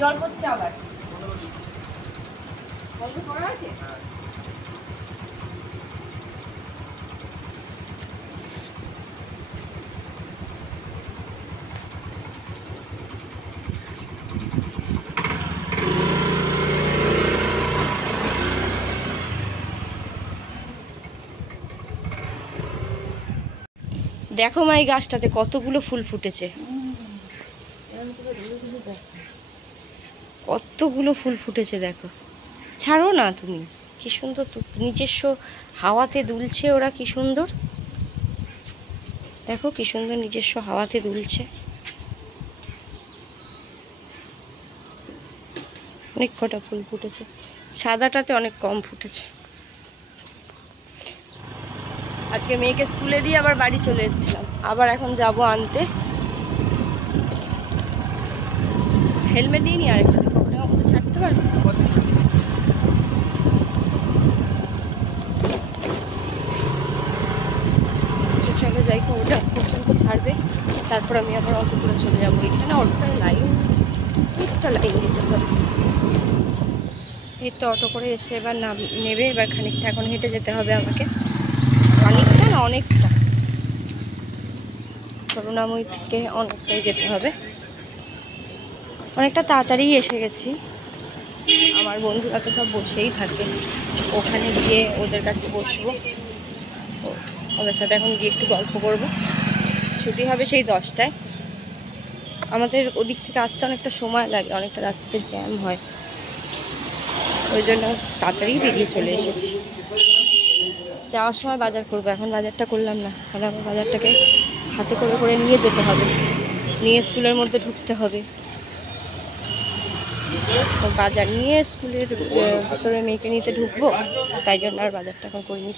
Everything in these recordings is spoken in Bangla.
জল পড়ছে আবার। অল্প করা আছে? দেখো মা, এই গাছটাতে কতগুলো ফুল ফুটেছে, কতগুলো ফুল ফুটেছে দেখো। ছাড়ো না তুমি, কি সুন্দর নিজস্ব হাওয়াতে দুলছে ওরা, কি সুন্দর দেখো, কি সুন্দর নিজস্ব হাওয়াতে দুলছে। অনেক কটা ফুল ফুটেছে, সাদাটাতে অনেক কম ফুটেছে। আজকে মেয়েকে স্কুলে দিয়ে আবার বাড়ি চলে এসেছিলাম, আবার এখন যাব আনতে। হেলমেট নিয়ে নি, আরেকটা ছাড়তে পারবো। চলো যাই, ওটা পর্যন্ত ছাড়বে, তারপর আমি আবার অটো করে চলে যাবো। এখানে অটোটা লাইন, একটা লাইন দিতে হবে। এই তো অটো করে এসে এবার নেবে, এবার খানিকটা এখন হেঁটে যেতে হবে আমাকে, খানিকটা না অনেকটা, করুণাময়ী থেকে অনেকটাই যেতে হবে। অনেকটা তাড়াতাড়ি এসে গেছি। আমার বন্ধুরা তো সব বসেই থাকে, ওখানে গিয়ে ওদের কাছে বসবো, ওদের সাথে এখন গিয়ে একটু গল্প করব। ছুটি হবে সেই 10টায়। আমাদের ওদিক থেকে আসতে অনেকটা সময় লাগে, অনেকটা রাস্তাতে জ্যাম হয়, ওই জন্য তাড়াতাড়ি বেরিয়ে চলে এসেছি। যাওয়ার সময় বাজার করবো, এখন বাজারটা করলাম না, তাহলে আমার বাজারটাকে হাতে করে করে নিয়ে যেতে হবে, নিয়ে স্কুলের মধ্যে ঢুকতে হবে। বাজার নিয়ে স্কুলের ভিতরে মেয়েকে নিতে ঢুকবো, তাই জন্য আর বাজারটা এখন করিনি।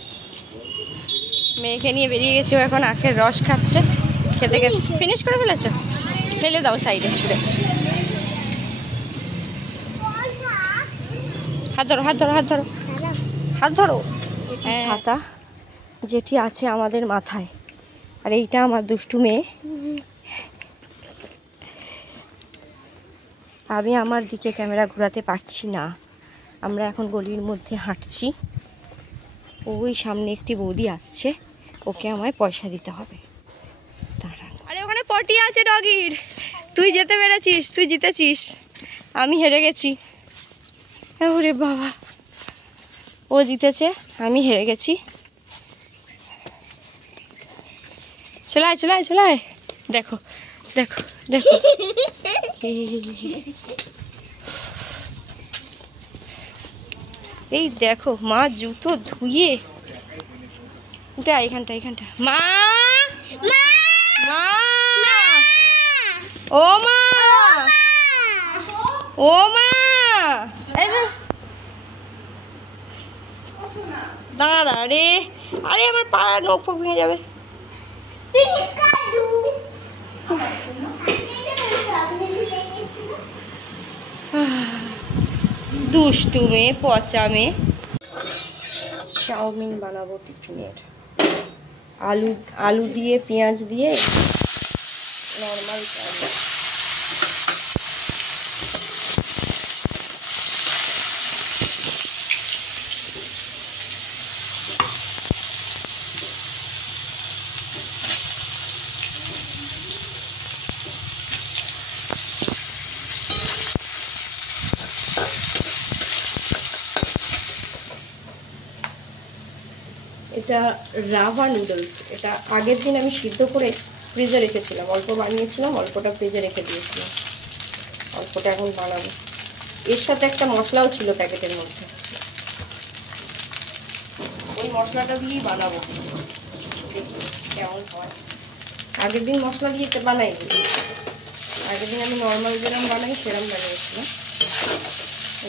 মেয়েকে নিয়ে বেরিয়ে গেছি, ও এখন আখের রস খাচ্ছে। খেতে খেতে ফিনিশ করে ফেলেছ? ফেলে দাও সাইডে ছুঁড়ে। হাত ধরো, হাত ধরো, হাত ধরো, হাত ধরো। এটি ছাতা যেটি আছে আমাদের মাথায়, আর এইটা আমার দুষ্টু মেয়ে। আমি আমার দিকে ক্যামেরা ঘোরাতে পারছি না। আমরা এখন গলির মধ্যে হাঁটছি, ওই সামনে একটি বৌদি আসছে, ওকে আমায় পয়সা দিতে হবে। দাঁড়ান, আরে ওখানে পটি আছে ডগির, তুই যেতে পেরেছিস, তুই জিতেছিস, আমি হেরে গেছি। ওরে বাবা, ও জিতেছে, আমি হেরে গেছি। চলায় চলায় চলায়, দেখো দেখো দেখো। এই দেখো মা জুতো ধুয়ে, উঠা এখানটা এখানটা। মা মা, ও মা, ও মা, দাঁড়া রে, আরে আমার পা নখ ভেঙে যাবে। দুষ্টু মেয়ে, পচা মেয়ে। চাউমিন বানাবো টিফিনের, আলু দিয়ে পেঁয়াজ দিয়ে নর্মাল চাউমিন। এটা রাভা নুডলস, এটা আগের দিন আমি সিদ্ধ করে ফ্রিজে রেখেছিলাম, অল্প বানিয়েছিলাম, অল্পটা ফ্রিজে রেখে দিয়েছিলাম, অল্পটা এখন বানাবো। এর সাথে একটা মশলাও ছিল প্যাকেটের মধ্যে, ওই মশলাটা দিয়েই বানাবো, দেখি কেমন হয়। আগের দিন মশলা দিয়ে এটা বানাই, আগের দিন আমি নর্মাল যেরকম বানাই সেরকম বানিয়েছিলাম,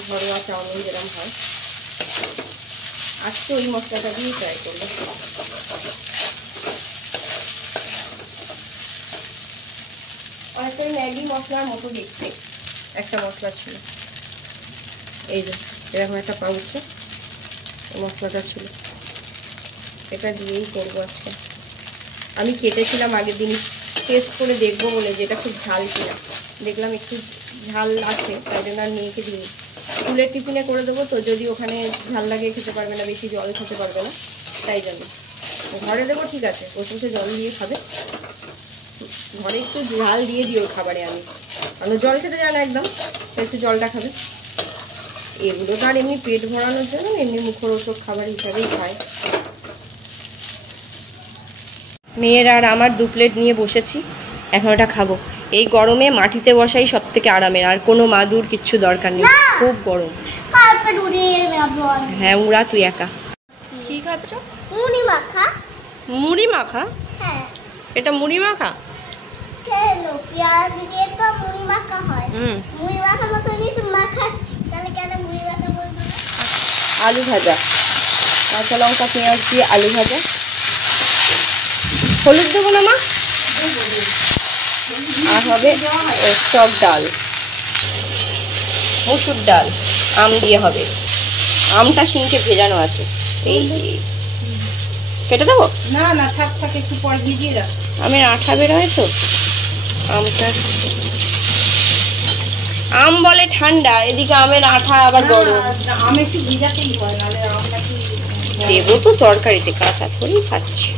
ঘরোয়া চাউমিন যেরকম হয়। আজকে ওই মশলাটা দিয়ে ট্রাই করবো। অনেকটা ম্যাগি মশলার মতো দেখতে একটা মশলা ছিল, এই যে এরকম একটা পাউচে মশলাটা ছিল, এটা দিয়েই করবো আজকে। আমি কেটেছিলাম আগের দিন টেস্ট করে দেখবো বলে, যেটা খুব ঝাল কিনা, দেখলাম একটু ঝাল আছে, তাই জন্য আর মেয়েকে দিই। স্কুলের টিফিনে করে দেবো তো, যদি ওখানে ঝাল লাগে খেতে পারবে না, বেশি জল খেতে পারবে না, তাই জন্য ঘরে দেবো। ঠিক আছে, বসে বসে জল দিয়ে খাবে। ঘরে একটু ঝাল দিয়ে দিও খাবারে, আমি কারণ জল খেতে যায় না একদম, একটু জলটা খাবে। এগুলো তো আর এমনি পেট ভরানোর জন্য, এমনি মুখরোচক খাবার হিসাবেই খায়। মেয়ের আর আমার 2 প্লেট নিয়ে বসেছি, এখন ওটা খাবো। এই গরমে মাটিতে বসাই সব থেকে আরামের, আর কোনো মাদুর কিচ্ছু দরকার নেই, খুব গরম। হ্যাঁ উড়া, তুই একা। কি খাচ্ছ? মুড়ি মাখা। মুড়ি মাখা? হ্যাঁ। এটা মুড়ি মাখা? কেন পেঁয়াজ দিয়ে তো মুড়ি মাখা হয়। মুড়ি মাখার মতো আমি তো মাখাচ্ছি, তাহলে কেন মুড়ি মাখা বলবো না? আলু ভাজা, কাঁচা লঙ্কা পেঁয়াজ দিয়ে আলু ভাজা। হলুদ দেবো না মা? আর হবে টক ডাল, মসুর ডাল, আম দিয়ে হবে। আমটা সিংকে ভেজানো আছে, এই কেটে দেবো? না না, থাক থাক, একটু পর ভিজিয়ে রাখ। আমের আঠা বেরোয় তো, আমটা আম বলে ঠান্ডা, এদিকে আমের আঠা আবার গরম। আম একটু ভিজাতেই হয়, নাহলে আমটা কি দেবো তো তরকারিতে, কাঁচা থরেই খাচ্ছি।